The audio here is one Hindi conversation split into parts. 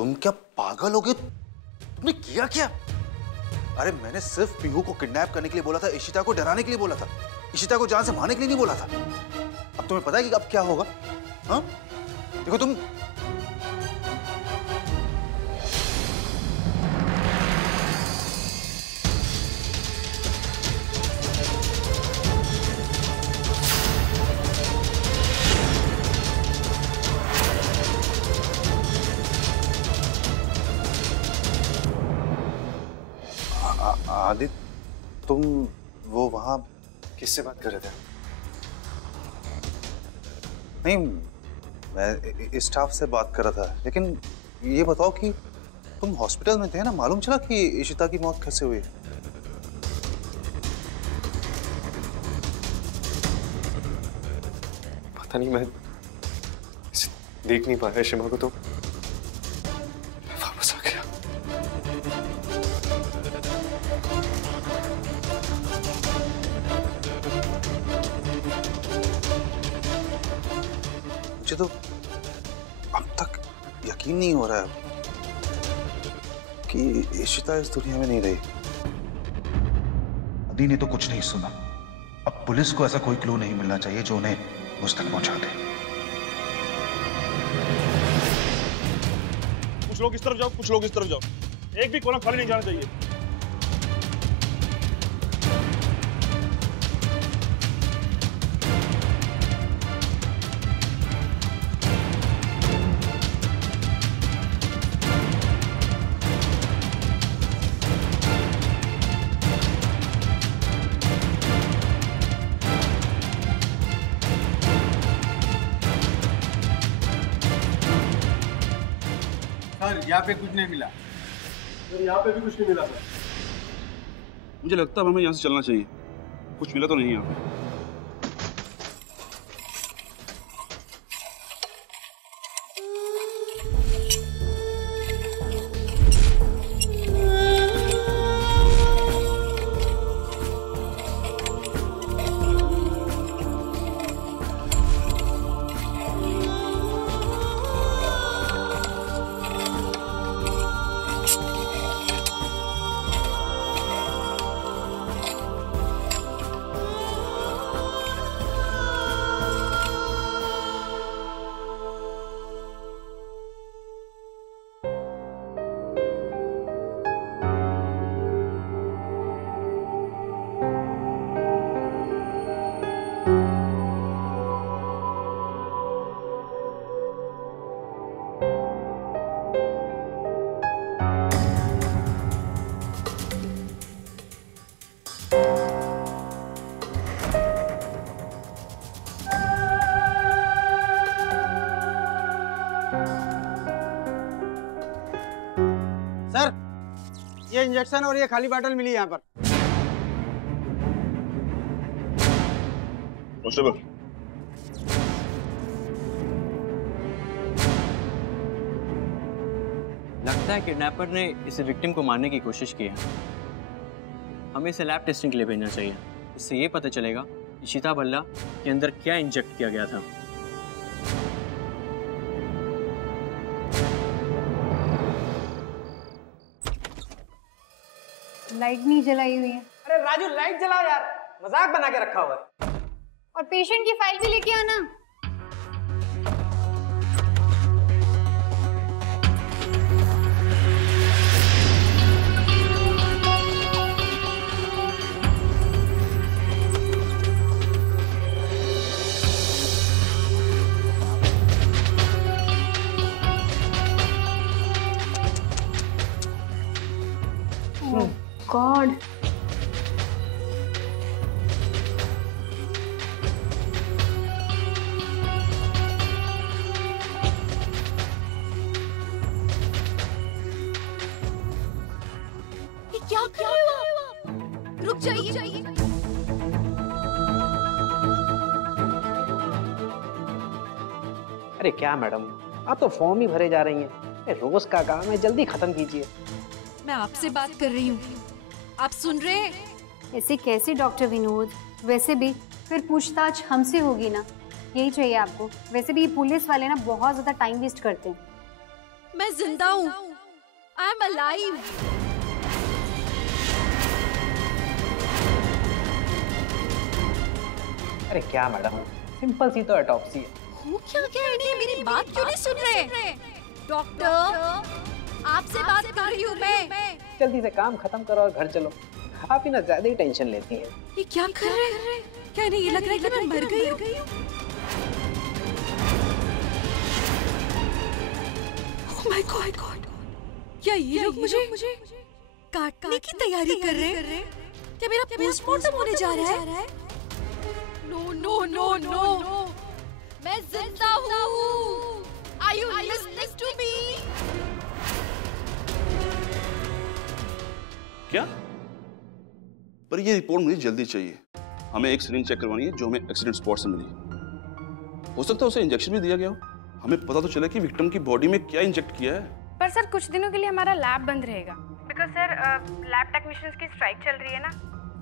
तुम क्या पागल हो गए? तुमने किया क्या? अरे मैंने सिर्फ पीहू को किडनैप करने के लिए बोला था, इशिता को डराने के लिए बोला था, इशिता को जान से मारने के लिए नहीं बोला था। अब तुम्हें पता है कि अब क्या होगा? हाँ देखो तुम। आदित्य, तुम वो वहां किससे बात कर रहे थे? नहीं, मैं स्टाफ से बात कर रहा था, लेकिन ये बताओ कि तुम हॉस्पिटल में थे ना? मालूम चला कि इशिता की मौत कैसे हुई? पता नहीं, मैं देख नहीं पाया शिमा को, तो वापस आ गया। मुझे तो अब तक यकीन नहीं हो रहा है कि इशिता इस दुनिया में नहीं रही। अदी ने तो कुछ नहीं सुना। अब पुलिस को ऐसा कोई क्लू नहीं मिलना चाहिए जो उन्हें मुझ तक पहुंचा दे। कुछ लोग इस तरफ जाओ, कुछ लोग इस तरफ जाओ। एक भी कोना खाली नहीं जाना चाहिए। सर यहाँ पे कुछ नहीं मिला। सर यहाँ पे भी कुछ नहीं मिला सर। मुझे लगता है हमें यहाँ से चलना चाहिए। कुछ मिला तो नहीं यहाँ पे। सर ये इंजेक्शन और ये खाली बॉटल मिली यहाँ पर। कांस्टेबल, लगता है किडनैपर ने इस विक्टिम को मारने की कोशिश की है। हमें इसे लैब टेस्टिंग के लिए भेजना चाहिए। इससे ये पता चलेगा इशिता बल्ला के अंदर क्या इंजेक्ट किया गया था। लाइट नहीं जलाई हुई है। अरे राजू लाइट जलाओ यार, मजाक बना के रखा हुआ है। और पेशेंट की फाइल भी लेके आना। गॉड, क्या कर रहे हो आप? रुक जाइए। अरे क्या मैडम, आप तो फॉर्म ही भरे जा रही हैं। रोज का काम है, जल्दी खत्म कीजिए। मैं आपसे बात कर रही हूँ, आप सुन रहे हैं? ऐसे कैसे डॉक्टर विनोद? वैसे भी फिर पूछताछ हमसे होगी ना, यही चाहिए आपको। वैसे भी ये पुलिस वाले ना बहुत ज्यादा टाइम वेस्ट करते हैं। मैं जिंदा हूँ। I am alive. अरे क्या मैडम, सिंपल सी तो ऑटोप्सी है। हो क्या गया इन्हें? मेरी बात क्यों नहीं सुन रहे? डॉक्टर, आपसे बात कर रही हूँ मैं। जल्दी से काम खत्म करो और घर चलो। आप ही ना ज्यादा ही टेंशन लेती हैं। ये क्या कर रहे हैं? क्या इन्हें ये लग रहा है कि मैं मर गई हूँ? Oh my God! क्या ये लोग मुझे काटने की तैयारी कर रहे हैं? क्या मेरा पोस्टमार्टम होने जा रहा है? नो! मैं जिंदा हूँ। Are you listening to me? क्या? पर ये रिपोर्ट मुझे जल्दी चाहिए। हमें एक सिरिंज चेक करवानी है जो हमें एक्सीडेंट स्पॉट से मिली। हो सकता है उसे इंजेक्शन भी दिया गया हो। हमें पता तो चला कि विक्टिम की बॉडी में क्या इंजेक्ट किया है। पर सर कुछ दिनों के लिए हमारा लैब बंद रहेगा बिकॉज सर लैब टेक्नीशियंस की स्ट्राइक चल रही है ना,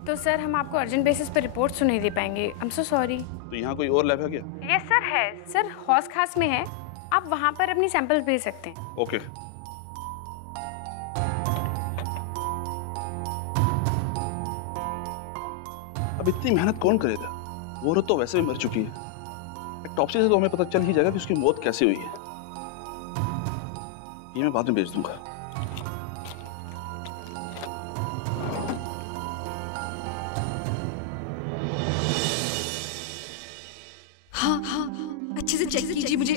तो सर हम आपको अर्जेंट बेसिस पर रिपोर्ट्स नहीं दे पाएंगे। I am so sorry. तो यहाँ कोई और लैब है क्या? यस सर है सर, हौस खास में है। आप वहाँ पर अपनी सैंपल भेज सकते हैं। ओके। अब इतनी मेहनत कौन करेगा? वो औरत तो वैसे भी मर चुकी है। ऑटोप्सी से तो हमें पता चल ही जाएगा कि उसकी मौत कैसे हुई है। ये मैं बाद में भेज दूंगा। हाँ, अच्छे से चेक कीजिए मुझे।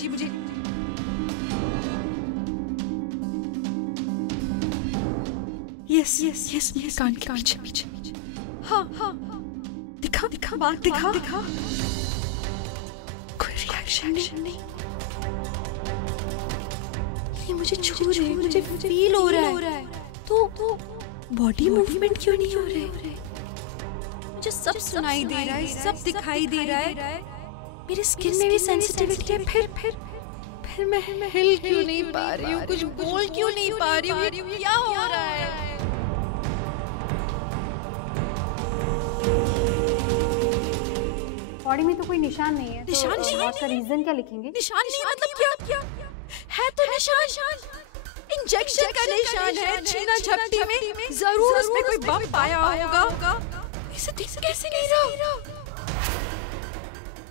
यस, कान के पीछे। हाँ, दिखा, बात दिखा। कोई रिएक्शन नहीं। ये मुझे छू रहे हैं, मुझे फील हो रहा है। तो बॉडी मूवमेंट क्यों नहीं हो रहे? मुझे सब सुनाई दे रहा है, सब दिखाई दे रहा है। मेरी स्किन में भी सेंसिटिविटी है। फिर मैं हिल क्यों नहीं पा रही हूँ? कुछ बोल क्यों नहीं पा रही हूँ? ये क्या हो रहा है? बॉडी में तो कोई निशान नहीं है। निशान नहीं है? उसका रीजन क्या लिखेंगे? निशान नहीं मतलब क्या है? तो निशान इंजेक्शन का निशान है। छीना झपटी में जरूर उसमें कोई बम पाया होगा। इसे कैसे नहीं रहा?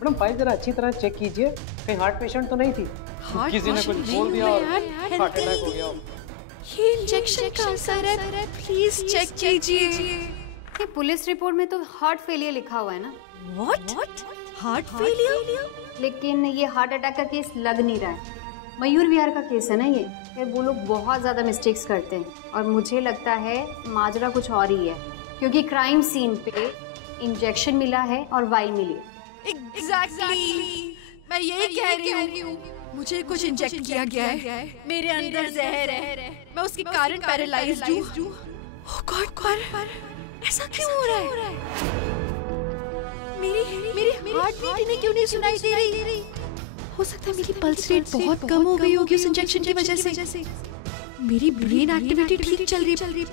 मैडम फाइल जरा अच्छी तरह चेक कीजिए, कहीं हार्ट पेशेंट तो नहीं थी? किसी ने कुछ बोल दिया और हार्ट अटैक हो गया। ये इंजेक्शन का असर है, प्लीज चेक कीजिए। ये पुलिस रिपोर्ट में तो हार्ट फेलियर लिखा हुआ है ना। व्हाट? Heart failure? लेकिन ये हार्ट अटैक का केस लग नहीं रहा है। मयूर विहार का केस है ना ये। फिर वो लोग बहुत ज्यादा मिस्टेक्स करते हैं और मुझे लगता है माजरा कुछ और ही है, क्योंकि क्राइम सीन पे इंजेक्शन मिला है और वाई मिली है। एग्जैक्टली, मैं यही कह रही हूँ। मुझे कुछ इंजेक्ट किया गया है, मेरे अंदर जहर है, मैं उसके कारण पैरालाइज्ड हूँ। ओह गॉड, ऐसा क्यों हो रहा है? मेरी हार्ट बीट इन्हें क्यों नहीं सुनाई दे रही? हो सकता है मेरी पल्स रेट बहुत कम हो गई होगी उस इंजेक्शन की वजह से। मेरी ब्रेन एक्टिविटी ठीक चल रही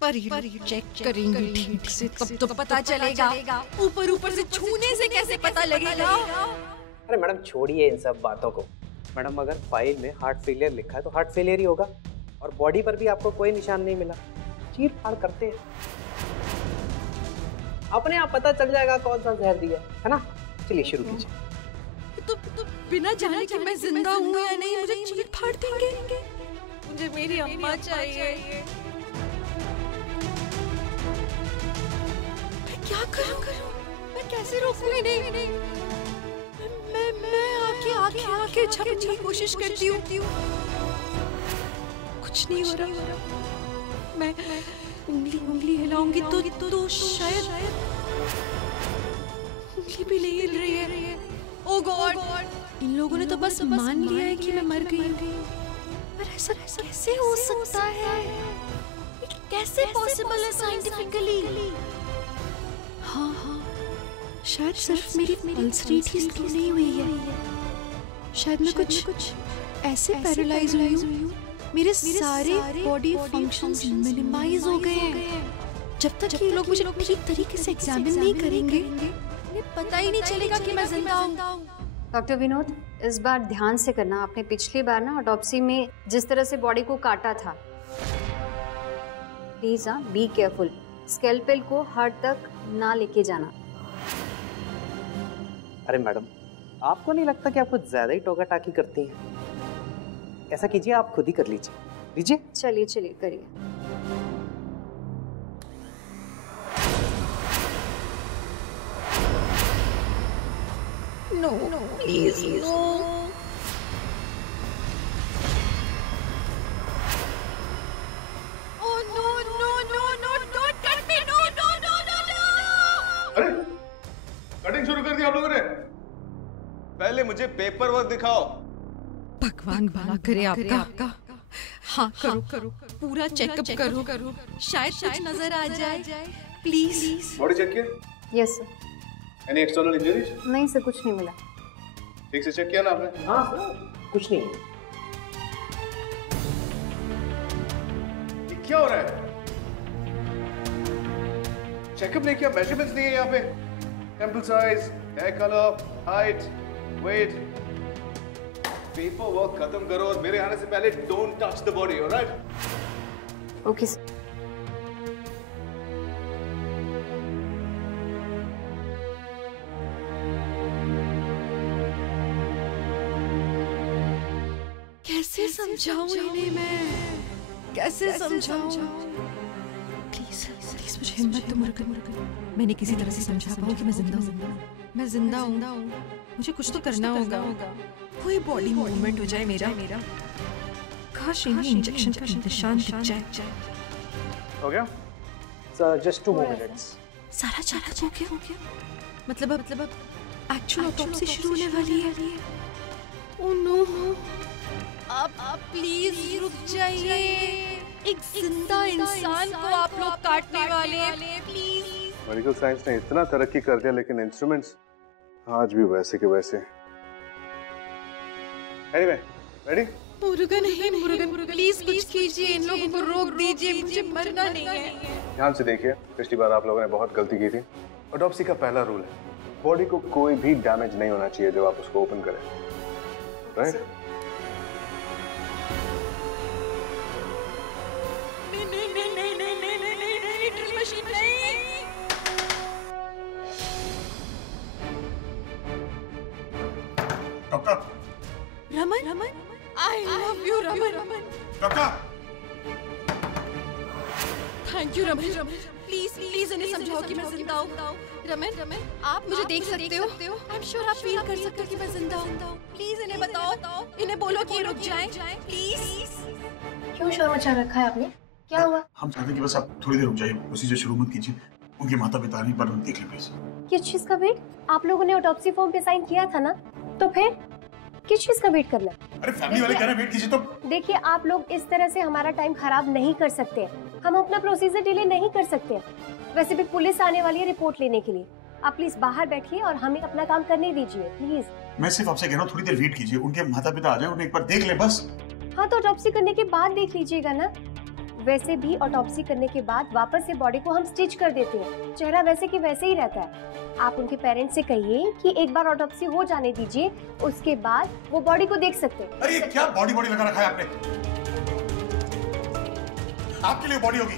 पर ये चेक करेंगे ठीक से तब तो पता चलेगा। ऊपर से छूने से कैसे पता लगेगा? अरे मैडम छोड़िए इन सब बातों को। मैडम अगर फाइल में हार्ट फेलियर लिखा है तो हार्ट फेलियर ही होगा, और बॉडी पर भी आपको कोई निशान नहीं मिला। चीर फाड़ करते हैं, अपने आप पता चल जाएगा कौन सा जहर दिया है ना। चलिए शुरू कीजिए। तो बिना जाने कि मैं जिंदा हूँ या नहीं मुझे चीर फाड़ देंगे? मुझे मेरी अम्मा चाहिए। मैं क्या करूं? मैं कैसे रोकूं इन्हें? मैं आके छपने की कोशिश करती हूँ। कुछ नहीं हो रहा। मैं उंगली हिलाऊंगी तो शायद उंगली भी नहीं हिल रही है। ओह गॉड, इन लोगों ने तो बस मान लिया है कि मैं मर गई हूँ। पर ऐसा कैसे हो सकता है? कैसे पॉसिबल है साइंटिफिकली? हाँ, शायद सिर्फ मेरी पल्स रेट ही स्लो नहीं हुई है। शायद मैं कुछ ऐसे पैरालाइज हुई हूँ, मेरे सारे बॉडी फंक्शंस मिनिमाइज हो गए हैं। जब तक ये लोग मुझे ठीक तरीके से एग्जामिन नहीं करेंगे, उन्हें पता ही नहीं चलेगा कि मैं जिंदा हूँ। डॉक्टर विनोद, इस बार ध्यान से करना। आपने पिछली बार ना ऑटोप्सी में जिस तरह से बॉडी को काटा था, प्लीज हाँ बी केयरफुल। स्कैल्पेल को हार्ट तक ना लेके जाना। अरे मैडम, आपको नहीं लगता कि आप कुछ ज्यादा ही टोका टाकी करती हैं? ऐसा कीजिए, आप खुद ही कर लीजिए। चलिए चलिए करिए। No please no. Oh no no no no, don't cut me, no no no no no. अरे कटिंग शुरू कर दी आप लोगों ने? पहले मुझे पेपर वर्क दिखाओ। भगवान भला करे आपका। हाँ करो, पूरा चेकअप करो, शायद कुछ नजर आ जाए। प्लीज। बॉडी चेक किया? Yes sir. Any external injuries? नहीं सर, कुछ नहीं मिला। ठीक से चेक किया ना आपने? हाँ सर, कुछ नहीं। ये क्या हो रहा है? चेकअप नहीं किया, मेजरमेंट्स नहीं है यहाँ पे। Temple size, hair colour, height, weight. Paper work खत्म करो और मेरे आने से पहले don't touch the body, alright? Okay sir. कैसे समझाऊं इन्हें मैं? कैसे समझाऊं? प्लीज मुझे हिम्मत तो मुर्गन। मैंने किसी तरह से समझा पाऊं कि मैं जिंदा हूं। मुझे कुछ तो करना होगा। कोई बॉडी मूवमेंट हो जाए मेरा। काश इन्हें इंजेक्शन का निशान दिख जाए। हो गया? Sir just 2 more minutes। सारा चेकअप हो गया? मतलब अब एक्चुअल ऑटोप्सी शुरू होने वाली है। ओह नो, आप प्लीज रुक जाइए। एक जिंदा इंसान को आप लोग काटने वाले हैं, प्लीज। मेडिकल साइंस ने इतना तरक्की कर दिया, लेकिन इंस्ट्रूमेंट्स आज भी वैसे के वैसे। Anyway, ready? मुरुगन प्लीज कुछ कीजिए, इन लोगों को रोक दीजिए, मुझे मरना नहीं है। ध्यान से देखिए, पिछली बार आप लोगों ने बहुत गलती की थी। ऑटोप्सी का पहला रूल है, बॉडी को कोई भी डैमेज नहीं होना चाहिए जब आप उसको ओपन करें, right? Doctor, Raman, I love you Raman. Doctor, thank you Raman. Please इन्हें समझाओ कि मैं जिंदा हूँ। रमन, आप मुझे देख सकते हो। आई एम श्योर आप फील कर सकते हो कि मैं जिंदा हूँ। प्लीज इन्हें बताओ, इन्हें बोलो कि ये रुक जाएं, प्लीज। क्यों शोर मचा रखा है आपने? क्या हुआ? हम चाहते हैं कि बस आप थोड़ी देर रुक जाइए, प्रोसीजर शुरू मत कीजिए। उनके माता पिता नहीं, पर देख ले प्लीज। किस चीज का वेट? आप लोगों ने ऑटोप्सी फॉर्म पे साइन किया था ना, तो फिर किस चीज का वेट करना? अरे फैमिली वाले कह रहे हैं वेट कीजिए तो। देखिए, आप लोग इस तरह से हमारा टाइम खराब नहीं कर सकते। हम अपना प्रोसीजर डिले नहीं कर सकते। वैसे भी पुलिस आने वाली है रिपोर्ट लेने के लिए। आप प्लीज बाहर बैठिए और हमें अपना काम करने दीजिए, प्लीज। मैं सिर्फ आपसे कह रहा हूँ थोड़ी देर वेट कीजिए, उनके माता पिता आ जाए, उन्हें एक बार देख ले बस। हाँ, तो ऑटोप्सी करने के बाद देख लीजिएगा ना। वैसे भी ऑटोप्सी करने के बाद वापस से बॉडी को हम स्टिच कर देते हैं, चेहरा वैसे की वैसे ही रहता है। आप उनके पेरेंट्स से कहिए कि एक बार ऑटोप्सी हो जाने दीजिए, उसके बाद वो बॉडी को देख सकते हैं। अरे क्या बॉडी लगा रखा है आपने? आपके लिए बॉडी होगी।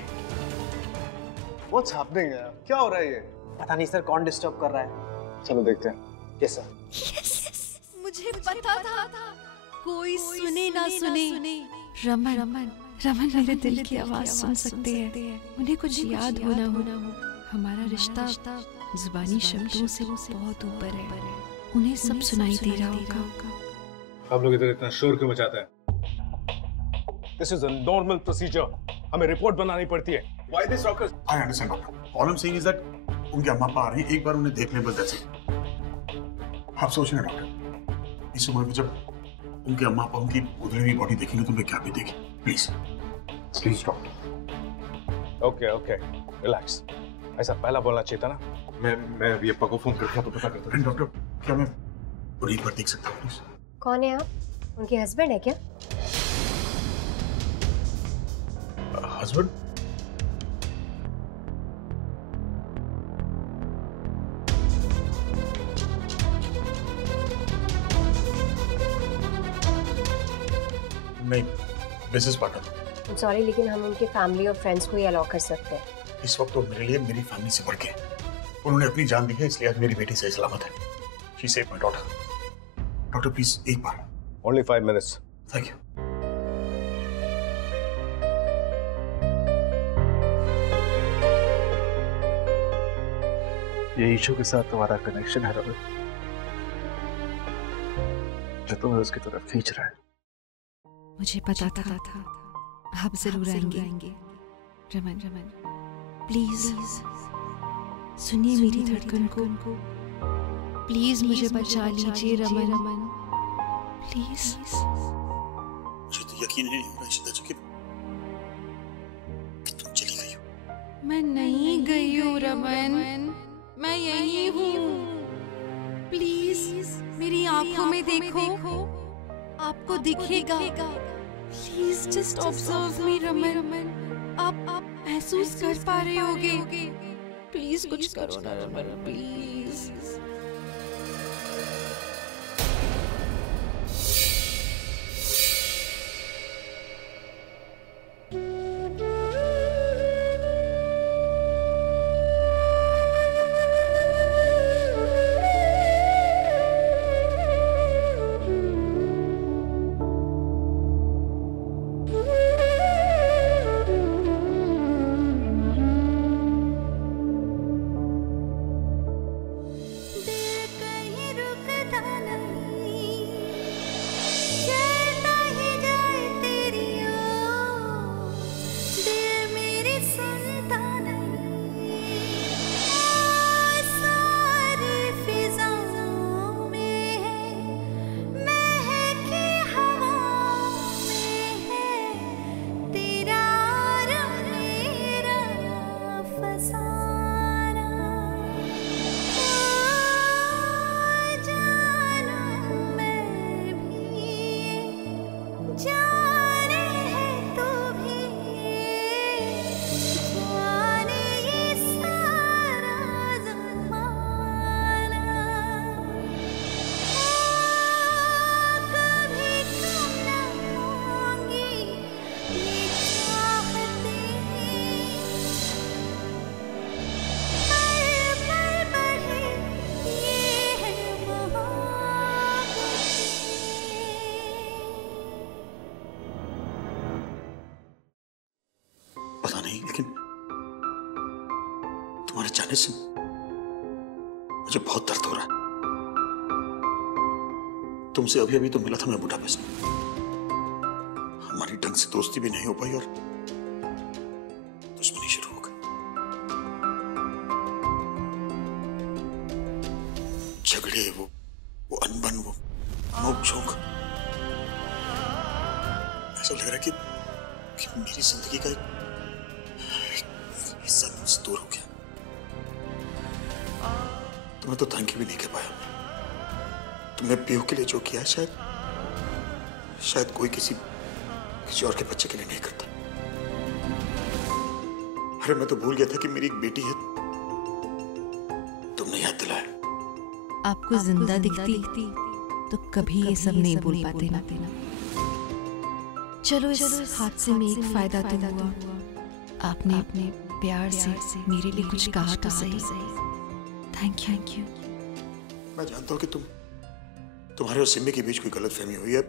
What's happening है? क्या हो रहा है ये? पता नहीं सर, कौन डिस्टर्ब कर रहा है। चलो देखते हैं। Yes sir. मुझे पता था कोई सुने ना सुने। रमन मेरे दिल की आवाज सुन सकते हैं। उन्हें कुछ याद हो ना हो, हमारा रिश्ता जुबानी शब्दों से बहुत ऊपर है। उन्हें सब सुनाई दे रहा होगा। आप लोग इधर इतना शोर क्यों मचाते हैं? This is a normal procedure. हमें रिपोर्ट बनानी पड़ती है। Why this ruckus? I understand doctor. All I'm saying is that उनके अम्मा पापा आ रही हैं, एक बार उन्हें देख लें बस, that's it। आप सोच रहे हैं डॉक्टर, इस उम्र में जब उनके अम्मा पापा उनकी उधरी हुई बॉडी देखेंगे तो उन्हें क्या भी देखें। Please doctor. Okay, relax. ऐसा पहला बोलना चाहिए था ना। मैं अभी अप्पा को फोन करके तो पता करता हूँ। डॉक्टर, क्या मैं उन्हें एक बार देख सकता हूँ प्लीज? कौन है आप? उनके हस्बैंड है क्या? हस्बैंड? Business partner. सॉरी, लेकिन हम उनके फैमिली और फ्रेंड्स को ही अलाउ कर सकते हैं। इस वक्त तो मेरे लिए मेरी फैमिली से बढ़ के उन्होंने अपनी जान दी है, इसलिए आज मेरी बेटी सही सलामत है। She saved my daughter. Doctor please एक बार। Only 5 minutes. Thank you. ये ईशू के साथ तुम्हारा कनेक्शन है रमन, जो तुम्हें उसकी तरफ खींच रहा है। मुझे पता था आप जरूर आएंगे। रमन प्लीज सुनिए मेरी धड़कन को। प्लीज मुझे बचा लीजिए रमन, प्लीज। मुझे तो यकीन ही नहीं हो रहा इशिता जी कि तुम चली गई हो। मैं नहीं गई हूँ रमन, मैं यही हूँ। प्लीज मेरी आंखों में देखो, आपको दिखेगा। प्लीज जस्ट ऑब्जर्व मी रमन। आप महसूस कर पा रहे होगे। प्लीज कुछ करो ना रमन, प्लीज। पता नहीं, लेकिन तुम्हारे जाने से मुझे बहुत दर्द हो रहा है। तुमसे अभी अभी तो मिला था मैं बुढ़ापेस्ट में। हमारी ढंग से दोस्ती भी नहीं हो पाई और दुश्मनी शुरू हो गई। झगड़े, वो अनबन, वो नोक झोंक। ऐसा लग रहा है कि मेरी जिंदगी का एक हिस्सा मुझसे दूर हो गया। तुम्हें तो थैंक यू भी नहीं कह पाया। तुमने पीयू के लिए जो किया शायद कोई किसी और के बच्चे के लिए नहीं करता। अरे मैं तो भूल गया था कि मेरी एक बेटी है। तुमने याद दिलाया। आपको जिंदा दिखती तो कभी ये सब नहीं बोल पाते ना। चलो इस हादसे में एक फायदा तो हुआ। आपने अपने प्यार से मेरे लिए कुछ कहा तो सही। Thank you. मैं जानता हूं कि तुम्हारे और सिमी के बीच कोई गलतफहमी हुई है।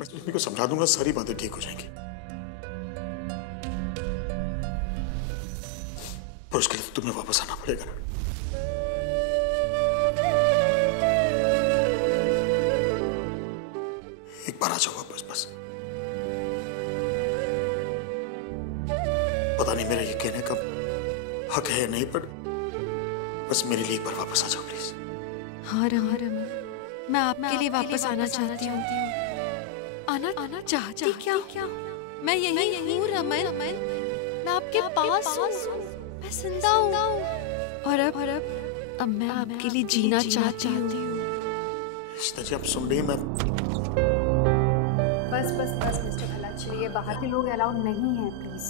मैं सिमी को समझा दूंगा, सारी बातें ठीक हो जाएंगी। पर उसके लिए तो तुम्हें वापस आना पड़ेगा ना। एक बार आ जाओ वापस बस। पता नहीं मेरा ये कहने का हक है या नहीं, पर बस मेरे लिए एक बार वापस आ जाओ प्लीज। हाँ रमन, मैं आपके लिए वापस आना चाहती हूँ। आना चाहती क्या? मैं यही हूँ रमन। मैं आपके पास हूँ। मैं जिंदा हूँ। और अब मैं आपके लिए जीना चाहती हूँ। जी आप सुन रही हैं? मैं बस मिस्टर भल्ला, चलिए, बाहर के लोग अलाउड नहीं हैं, प्लीज।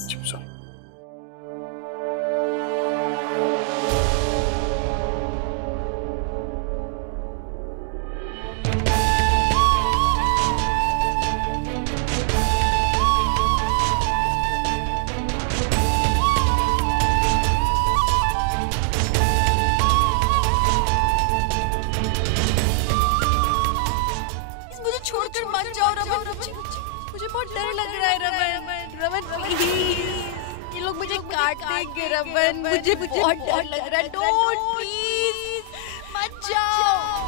बहुत डर लग रहा है रमन। रमन प्लीज, ये लोग मुझे काट देंगे रमन, मुझे बहुत डर लग रहा है। डोंट प्लीज, मत जाओ।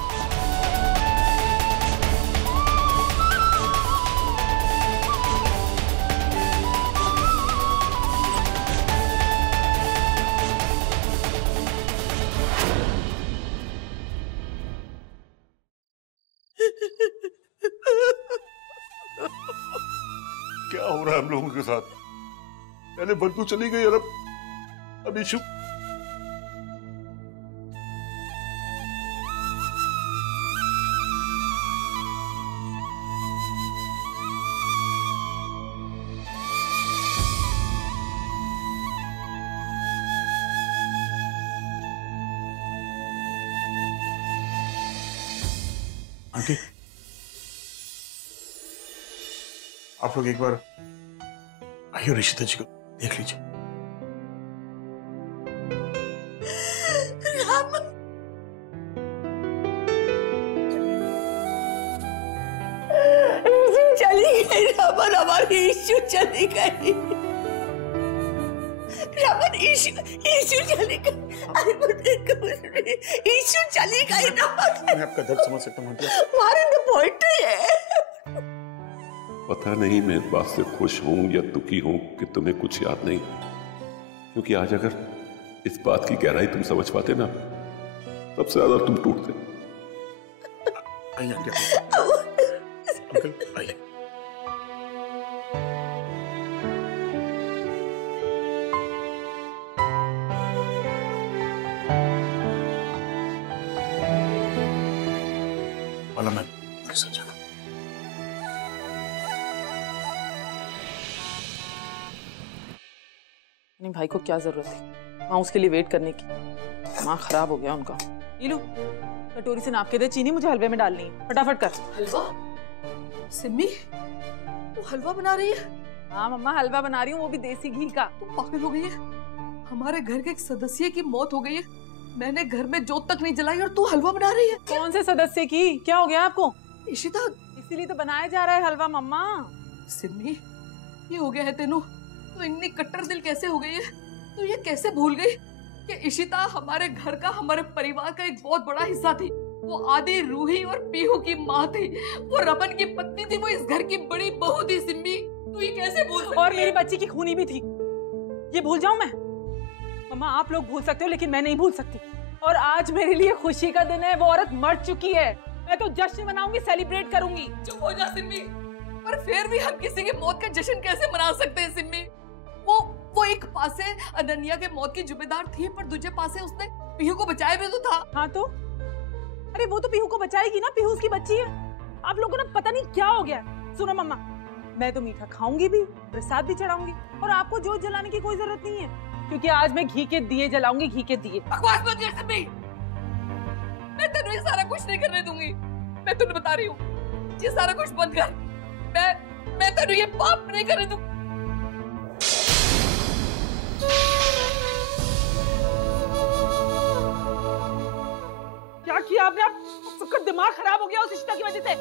क्या हो रहा है हम लोगों के साथ? पहले बंटू चली गई और अब इशू। आंटी, आप लोग एक बार आइए ऋषिता जी को देख लीजिए। चली गई रमन, हमारी इशू चली गई। रमन इशू चली गई। इशू चली गई रमन। मैं आपका दर्द समझ सकता हूँ। मारे तो पॉइंट है। पता नहीं मैं इस बात से खुश हूं या दुखी हूं कि तुम्हें कुछ याद नहीं, क्योंकि आज अगर इस बात की गहराई तुम समझ पाते ना, सबसे ज्यादा तुम टूटते। आइए अंकल, आइए। वाला मैं सच नहीं, भाई को क्या जरूरत थी वहां उसके लिए वेट करने की? दिमाग खराब हो गया उनका। नीलू, कटोरी से नाप के दे, चीनी मुझे हलवे में डालनी है, फटाफट कर। हलवा? सिम्मी, तू हलवा बना रही है? हाँ मम्मा, हलवा बना रही हूँ, वो भी देसी घी का। तू पागल हो गई है? हमारे घर के एक सदस्य की मौत हो गई है, मैंने घर में जोत तक नहीं जलाई और तू हलवा बना रही है। कौन से सदस्य की? क्या हो गया आपको? इशिता, इसीलिए तो बनाया जा रहा है हलवा मम्मा। सिम्मी, ये हो गया है तेनू? तो इतनी कट्टर दिल कैसे हो गई है? तो ये कैसे भूल गई कि इशिता हमारे घर का, हमारे परिवार का एक बहुत बड़ा हिस्सा थी। वो आदि, रूही और पीहू की माँ थी, वो रमन की पत्नी थी, वो इस घर की बड़ी बहू थी। सिम्मी, तू ये कैसे भूल सकती है? और मेरी बच्ची की खूनी भी थी, ये भूल जाऊं मैं? मम्मा, आप लोग भूल सकते हो लेकिन मैं नहीं भूल सकती। और आज मेरे लिए खुशी का दिन है, वो औरत मर चुकी है, मैं तो जश्न मनाऊंगी, सेलिब्रेट करूंगी। चुप हो जा सिम्मी। पर फिर भी हम किसी की मौत का जश्न कैसे मना सकते हैं सिम्मी? वो एक पासे अनन्या के मौत की जिम्मेदार थी, पर दूसरे पासे उसने पीहू को बचाया भी तो था। हाँ तो? अरे वो तो पीहू को बचाएगी ना, पीहू उसकी बच्ची है। आप लोगों को ना पता नहीं क्या हो गया। सुनो मम्मा, मैं तो मीठा खाऊंगी भी, प्रसाद भी चढ़ाऊंगी, और आपको जोत जलाने की कोई जरूरत नहीं है, क्योंकि आज मैं घी के दिए जलाऊंगी, घी के दिए। बकवास मत कर सिम्मी, मैं तेरे सारा कुछ नहीं करने दूंगी। मैं तुझे बता रही हूँ, ये सारा कुछ बंद कर। मैं तेरे ये पाप नहीं करने दूंगी। क्या किया आपने? आप सबका दिमाग खराब हो गया उस इशिता की वजह से।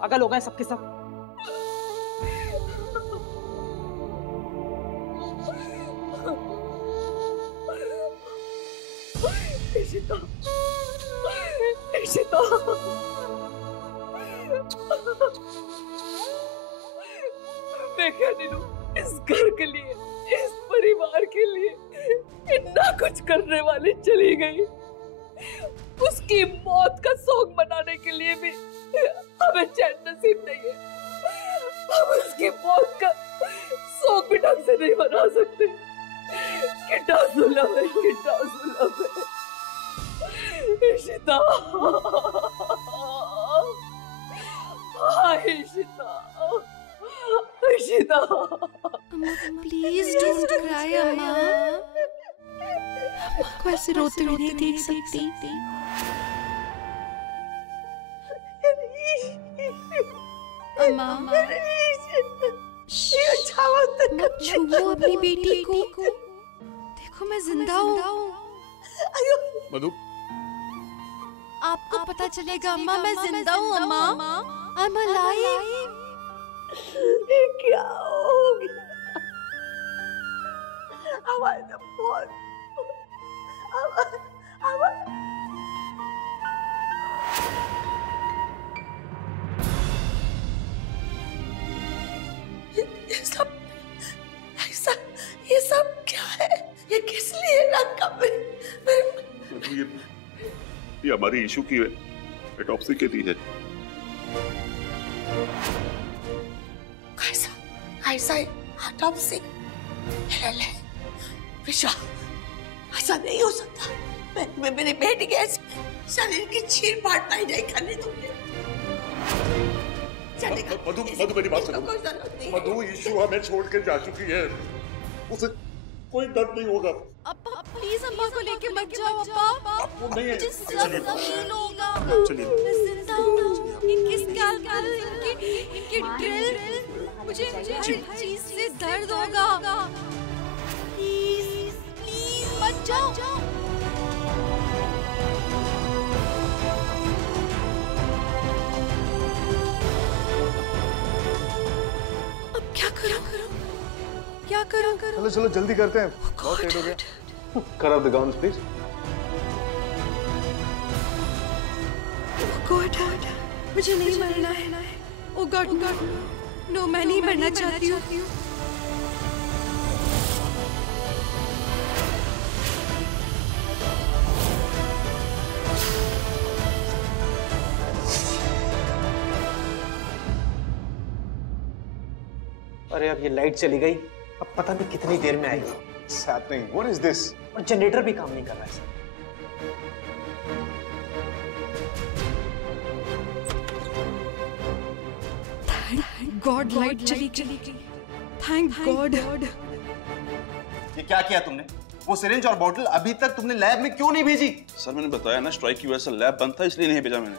पागल हो गए सबके सब। इशिता, इशिता, मैं क्या नीलू, इस घर के लिए, इस परिवार के लिए इतना कुछ करने वाली चली गई। उसकी मौत का शोक मनाने के लिए भी हमें चैन नसीब नहीं है। हम उसकी मौत का शोक भी ढंग से नहीं मना सकते। कितना जुल्म है, कितना जुल्म है। इशिता, हाँ Ishita, Ishita, please don't cry अम्मा। आपको ऐसे रोते हुए नहीं देख सकती। अम्मा, मत छुओ अपनी बेटी को। देखो मैं जिंदा हूँ। मधु, आपको पता चलेगा अम्मा, मैं जिंदा हूँ अम्मा। I'm alive. ये क्या हो गया? हमारे तो बहुत ये सब क्या है? ये किस लिए रखा? ये हमारी इशू की ऑटोप्सी के लिए है। कैसा ऑटोप्सी? विश्वा, ऐसा नहीं हो सकता। मैं मेरे बेटी के शरीर की चीर फाड़ नहीं करने दूंगी। मधु मेरी बात सुनो। मधु इशू हमें छोड़ के जा चुकी है, उसे कोई दर्द नहीं होगा। अप्पा प्लीज अम्मा को लेके मत जाओ अप्पा। आपको नहीं है। जमीन होगा। चलिए। मैं जिंदा हूँ। इनकी स्कैल्पेल, इनकी ड्रिल, मुझे हर चीज से दर्द होगा। प्लीज प्लीज मत जाओ। अब क्या करूं? क्या करूं? चलो चलो जल्दी करते हैं, बहुत लेट हो गया। Cut off the gowns, please. God, मुझे नहीं मरना है। ओ गॉड, नो, मैं नहीं मरना चाहती हूँ। अरे अब ये लाइट चली गई, अब पता नहीं कितनी देर में आएगी। What's happening? What is this? और जनरेटर भी काम नहीं कर रहा है सर। थैंक गॉड लाइट चली गई। Thank God. ये क्या किया तुमने? वो सिरिंज और बोतल अभी तक तुमने लैब में क्यों नहीं भेजी? सर मैंने बताया ना, स्ट्राइक की वजह से लैब बंद था, इसलिए नहीं भेजा मैंने।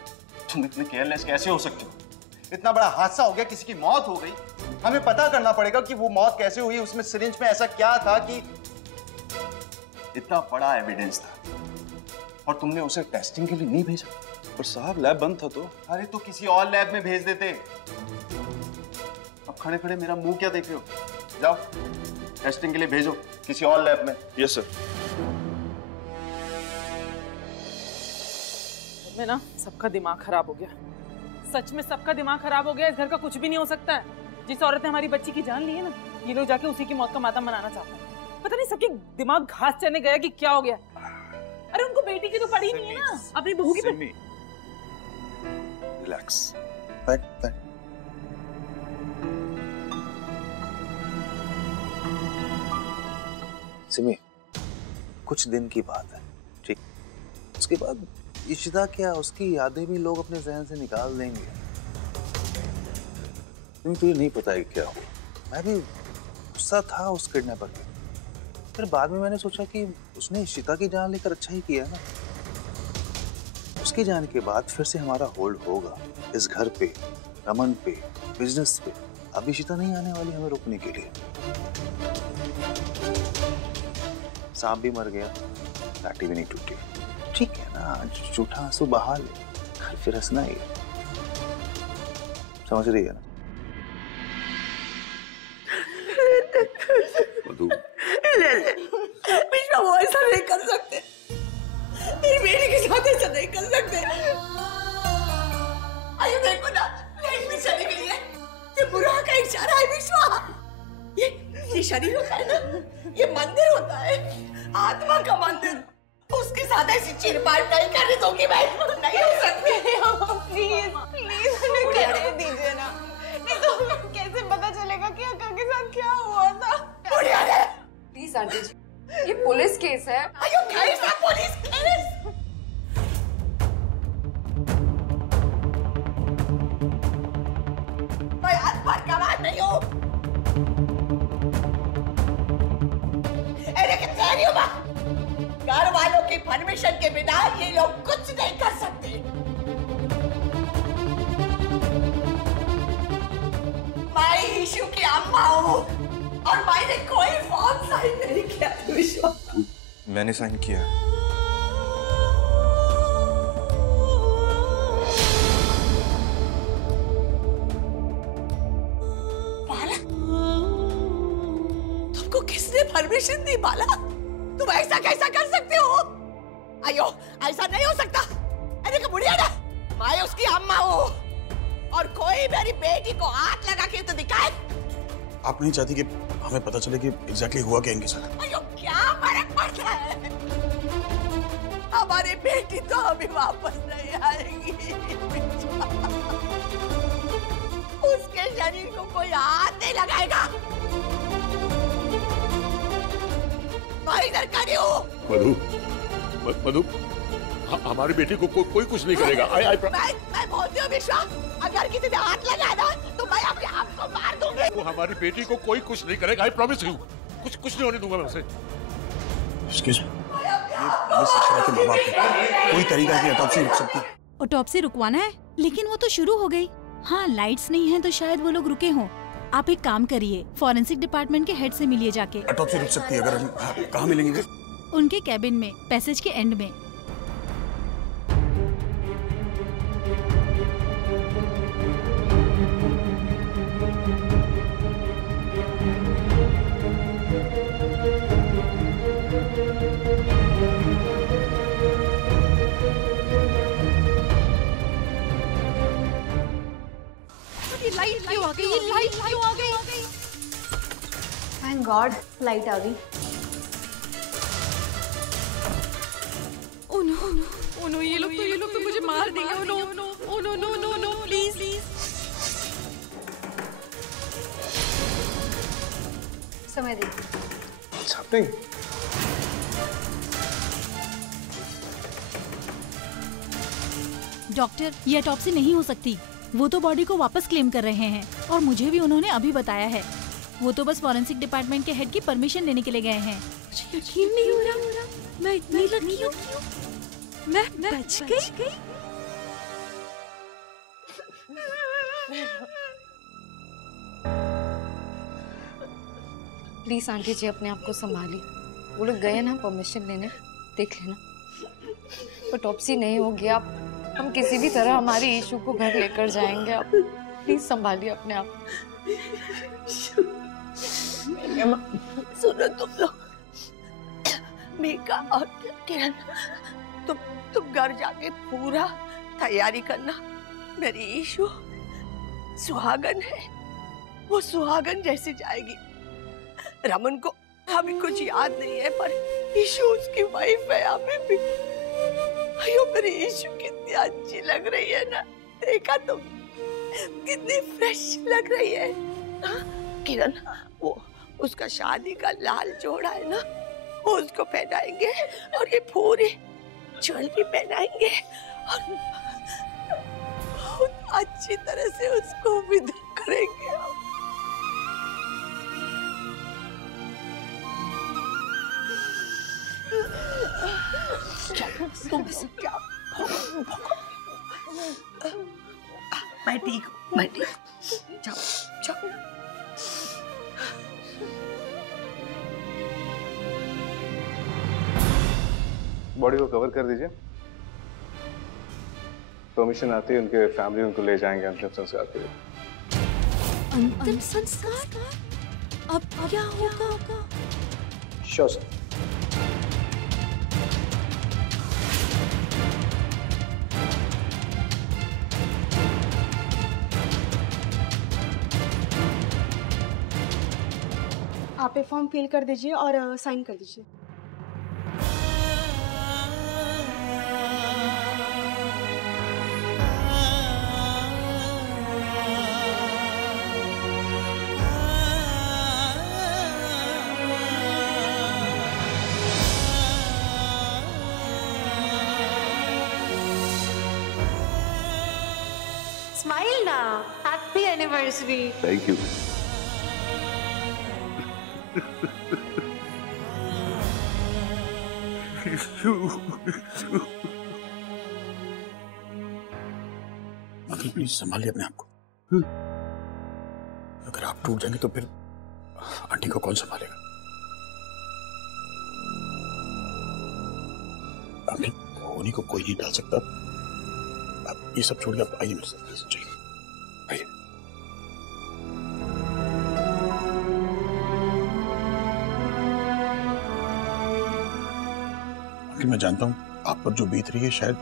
तुम इतने केयरलेस कैसे हो सकते हो? इतना बड़ा हादसा हो गया, किसी की मौत हो गई, हमें पता करना पड़ेगा कि वो मौत कैसे हुई, उसमें सिरिंज में ऐसा क्या था कि इतना बड़ा एविडेंस था और तुमने उसे टेस्टिंग के लिए नहीं भेजा। पर साहब लैब बंद था तो। अरे तो किसी और लैब में भेज देते। अब खड़े खड़े मेरा मुंह क्या देख रहे हो? जाओ टेस्टिंग के लिए भेजो किसी और लैब में। Yes sir. में ना सबका दिमाग खराब हो गया, सच में सबका दिमाग खराब हो गया। इस घर का कुछ भी नहीं हो सकता है। जिस औरत ने हमारी बच्ची की जान ली है ना, ये लोग जाके उसी की मौत का मातम मनाना चाहते हैं। पता नहीं सबके दिमाग घास चढ़ने गया कि क्या हो गया। अरे उनको बेटी की तो पड़ी नहीं है ना, अपनी बहू की। रिलैक्स, बैठ। सिमी, कुछ दिन की बात है, ठीक? उसके बाद इशिता क्या, उसकी यादें भी लोग अपने जहन से निकाल देंगे। तुझे नहीं पता है क्या हुआ। मैं भी गुस्सा था उस किडनैपर पे, फिर बाद में मैंने सोचा कि उसने इशिता की जान लेकर अच्छा ही किया ना। उसके जाने के बाद फिर से हमारा होल्ड होगा इस घर पे, रमन पे, बिजनेस पे। अब इशिता नहीं आने वाली हमें रोकने के लिए। सांप भी मर गया, लाठी भी नहीं टूटी। ठीक है ना, झूठा आंसू बहा ले, कल फिर हंसना ही है। समझ रही है ना? मधु, विश्वा वो ऐसा नहीं कर सकते, मेरी बेटी के साथ ऐसा नहीं कर सकते। आयु देखो ना, लाइट भी चली गई है। ये बुरा का इशारा है विश्वा। ये शरीर होता है ना, ये मंदिर होता है, आत्मा का मंदिर। उसके साथ ऐसी चिरपाट नहीं करने दूंगी मैं। नहीं हो सकती। प्लीज उन्हें करने दीजिए ना, नहीं तो हमें कैसे पता चलेगा कि अक्का के साथ क्या हुआ था? प्लीज आंटी जी, ये पुलिस केस है। कैसा पुलिस केस? मैं अनपढ़ गवाह नहीं हूँ। घर वालों की परमिशन के बिना ये लोग कुछ नहीं कर सकते। मैं इशू की अम्मा हूँ और मैंने कोई फॉर्म साइन नहीं किया। विश्वा, मैंने साइन किया। को किसने परमिशन दी बाला? तुम ऐसा कैसा कर सकते हो? अयो, ऐसा नहीं हो सकता। अरे का बुढ़िया ना, मैं उसकी अम्मा हूँ और कोई मेरी बेटी को हाथ लगा के तो दिखाए। आप नहीं चाहती कि हमें पता चले कि एग्जैक्टली हुआ क्या इनके साथ? अयो, क्या फर्क पड़ता है? हमारी बेटी तो अभी वापस नहीं आएगी। उसके शरीर को कोई हाथ नहीं लगाएगा। मैं इधर खड़ी हूँ। मधु, हमारी बेटी को कोई कुछ नहीं करेगा। मैं बोलती हूँ विश्वा, अगर किसी ने हाथ लगाया ना तो मैं अपने आप को मार दूंगी। वो हमारी बेटी को कोई कुछ नहीं करेगा। I promise you. कुछ नहीं होने दूंगा मैं उसे। एक्सक्यूज मी, मिस अक्षरा के माँ बाप हैं। कोई तरीका की ऑटोप्सी रुक सकती है? ऑटोप्सी रुकवाना है, लेकिन वो तो शुरू हो गई। हाँ, लाइट्स नहीं है तो शायद वो लोग रुके हों। आप एक काम करिए, फॉरेंसिक डिपार्टमेंट के हेड से मिलिए जाके। ऑटोप्सी रुक सकती है अगर हम कहाँ मिलेंगे? उनके कैबिन में, पैसेज के एंड में। लाइट क्यों आ गई? ये लाइट क्यों आ गई? थैंक गॉड लाइट आ गई। ओह नो, ये लोग तो मुझे मार देंगे। Oh no, please. समय दे। What's happening? डॉक्टर, ये ऑटोप्सी नहीं हो सकती। वो तो बॉडी को वापस क्लेम कर रहे हैं और मुझे भी उन्होंने अभी बताया है। वो तो बस फॉरेंसिक डिपार्टमेंट के हेड की परमिशन लेने के लिए गए हैं। मुझे यकीन नहीं हो रहा, मैं इतनी लकी हूँ। मैं बच गई। प्लीज आंटी जी अपने आप को संभालिए। वो लोग गए ना परमिशन लेने, देख लेना। ऑटोप्सी नहीं होगी, आप हम किसी भी तरह हमारी इशू को घर लेकर जाएंगे। आप प्लीज संभालिए अपने आप। सुनो तुम लोग, मीका और किरण, तुम घर जाके पूरा तैयारी करना। मेरी इशू सुहागन है, वो सुहागन जैसे जाएगी। रमन को अभी कुछ याद नहीं है, पर इशू उसकी वाइफ है। अभी भी अयो, मेरी इशू कितनी अच्छी लग रही है ना, देखा तुम कितनी फ्रेश लग रही है। किरण, वो उसका शादी का लाल जोड़ा है ना, वो उसको पहनाएंगे और ये पूरी ज्वेलरी पहनाएंगे और बहुत अच्छी तरह से उसको विदा करेंगे। तुम क्या? मैं ठीक हूँ, जाओ। बॉडी को कवर कर दीजिए। परमिशन आती है उनके फैमिली उनको ले जाएंगे अंतिम संस्कार के लिए। अंतिम संस्कार? अब क्या होगा? Sure sir. आप ये फॉर्म फिल कर दीजिए और साइन कर दीजिए। स्माइल ना, हैप्पी एनिवर्सरी। Thank you. मतलब प्लीज संभालिए अपने आप को। अगर आप टूट जाएंगे तो फिर आंटी को कौन संभालेगा? आंटी, होनी को कोई नहीं डाल सकता। आप ये सब छोड़िए, आप आइए मेरे साथ। चलिए आइए। कि मैं जानता हूँ आप पर जो बीत रही है शायद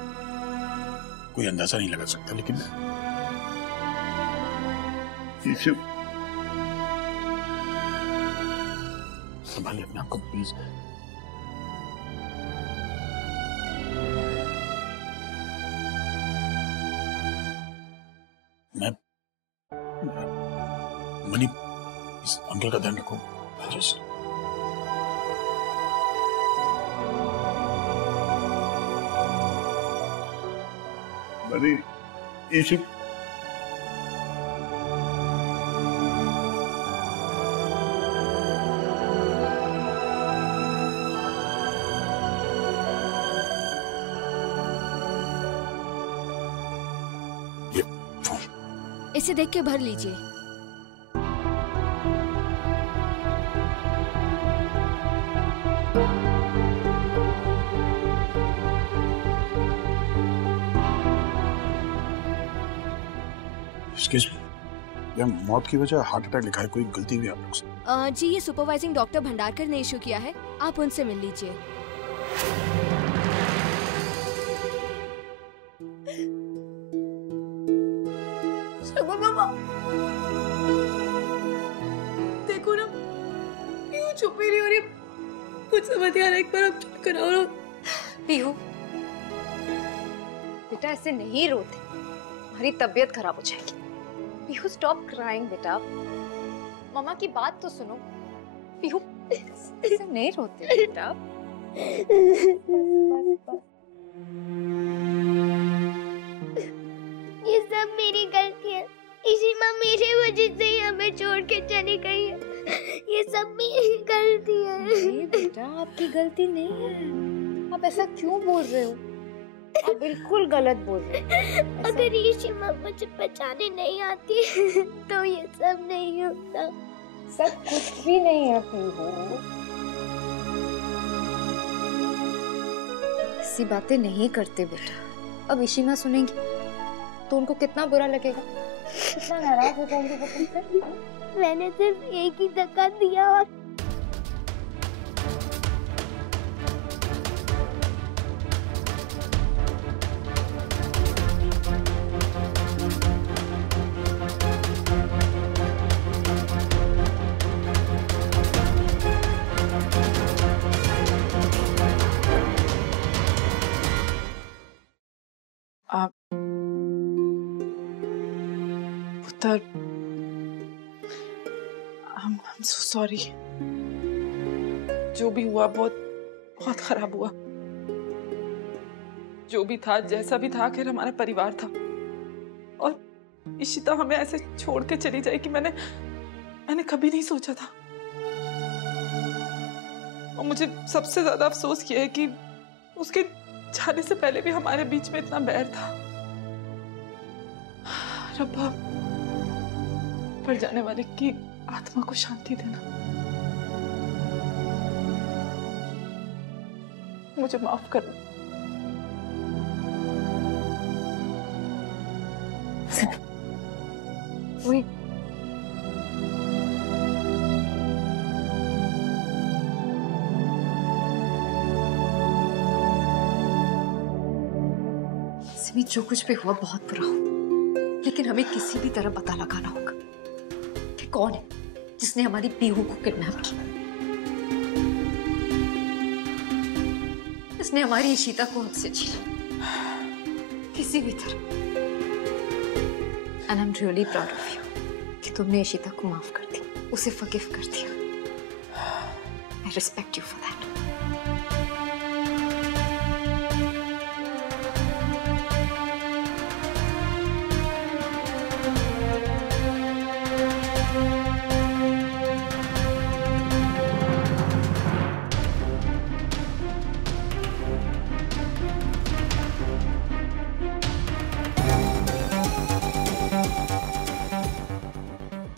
कोई अंदाजा नहीं लगा सकता, लेकिन संभालिए अपने आप को प्लीज। मनी, इस अंकल का ध्यान रखो। जस्ट मनी, ईशु इसे देख के भर लीजिए। या मौत की वजह हार्ट अटैक लिखा है, कोई गलती हुई आप लोग से? जी ये सुपरवाइजिंग डॉक्टर भंडारकर ने इशू किया है, आप उनसे मिल लीजिए। मामा देखो ना, पीहू चुप ही नहीं हो रही, कुछ समझ नहीं आ रहा, एक बार आप चुप कराओ ना। पीहू बेटा ऐसे नहीं रोते, हमारी तबीयत खराब हो जाएगी। पीहू स्टॉप क्राइंग बेटा, मामा की बात तो सुनो। पीहू ऐसे नहीं रोते बेटा। ये सब मेरी गलती है, इसी माँ मेरी वजह से ही हमें छोड़ के चली गई है, ये सब मेरी गलती है। नहीं बेटा आपकी गलती नहीं है, आप ऐसा क्यों बोल रहे हो? आप बिल्कुल गलत बोल रहे हो। अगर ईशी माँ मुझे पहचाने नहीं आती तो ये सब नहीं होता। सब कुछ भी नहीं है पीहू, ऐसी बातें नहीं करते बेटा। अब ईशी माँ सुनेंगी तो उनको कितना बुरा लगेगा, कितना नाराज हो जाएंगे वो तुमसे। मैंने सिर्फ एक ही धक्का दिया और पुत्र, I'm so sorry। जो भी हुआ बहुत खराब हुआ। जो भी था जैसा भी था, आखिर हमारा परिवार था, और इशिता हमें ऐसे छोड़ के चली जाएगी मैंने कभी नहीं सोचा था। और मुझे सबसे ज्यादा अफसोस ये है कि उसके जाने से पहले भी हमारे बीच में इतना बैर था। रब्बा पर जाने वाले की आत्मा को शांति देना। मुझे माफ करना। वही सिमी, जो कुछ भी हुआ बहुत बुरा हो, लेकिन हमें किसी भी तरह पता लगाना होगा कि कौन है जिसने हमारी पीहू को किडनैप किया, जिसने हमारी इशिता को हमसे छीना, किसी भी तरह। And I am really proud of you कि तुमने इशिता को माफ कर दिया, उसे फॉरगिव कर दिया। I respect you for that.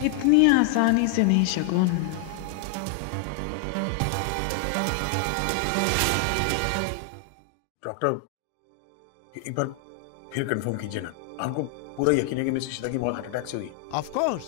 इतनी आसानी से नहीं शगुन। डॉक्टर, एक बार फिर कंफर्म कीजिए ना, आपको पूरा यकीन है कि मिस इशिता की मौत हार्ट अटैक से हुई? Of course,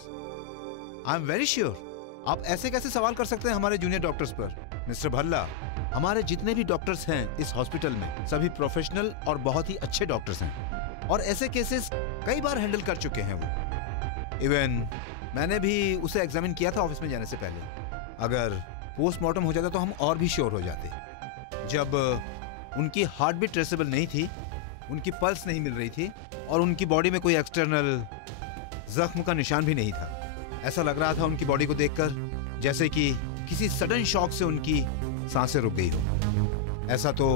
I am very sure. आप ऐसे कैसे सवाल कर सकते हैं हमारे जूनियर डॉक्टर्स पर? मिस्टर भल्ला, हमारे जितने भी डॉक्टर्स हैं इस हॉस्पिटल में सभी प्रोफेशनल और बहुत ही अच्छे डॉक्टर्स हैं और ऐसे केसेस कई बार हैंडल कर चुके हैं वो। इवन मैंने भी उसे एग्जामिन किया था ऑफिस में जाने से पहले। अगर पोस्टमार्टम हो जाता तो हम और भी श्योर हो जाते। जब उनकी हार्ट बीट ट्रेसेबल नहीं थी, उनकी पल्स नहीं मिल रही थी और उनकी बॉडी में कोई एक्सटर्नल जख्म का निशान भी नहीं था, ऐसा लग रहा था उनकी बॉडी को देखकर जैसे कि किसी सडन शॉक से उनकी सांसें रुक गई हो। ऐसा तो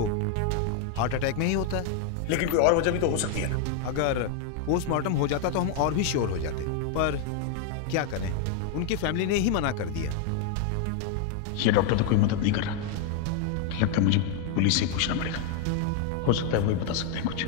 हार्ट अटैक में ही होता है। लेकिन कोई और वजह भी तो हो सकती है ना। अगर पोस्टमार्टम हो जाता तो हम और भी श्योर हो जाते, पर क्या करें, उनकी फैमिली ने ही मना कर दिया। ये डॉक्टर तो कोई मदद नहीं कर रहा। लगता है मुझे पुलिस से पूछना पड़ेगा। हो सकता है वही बता सकते हैं कुछ।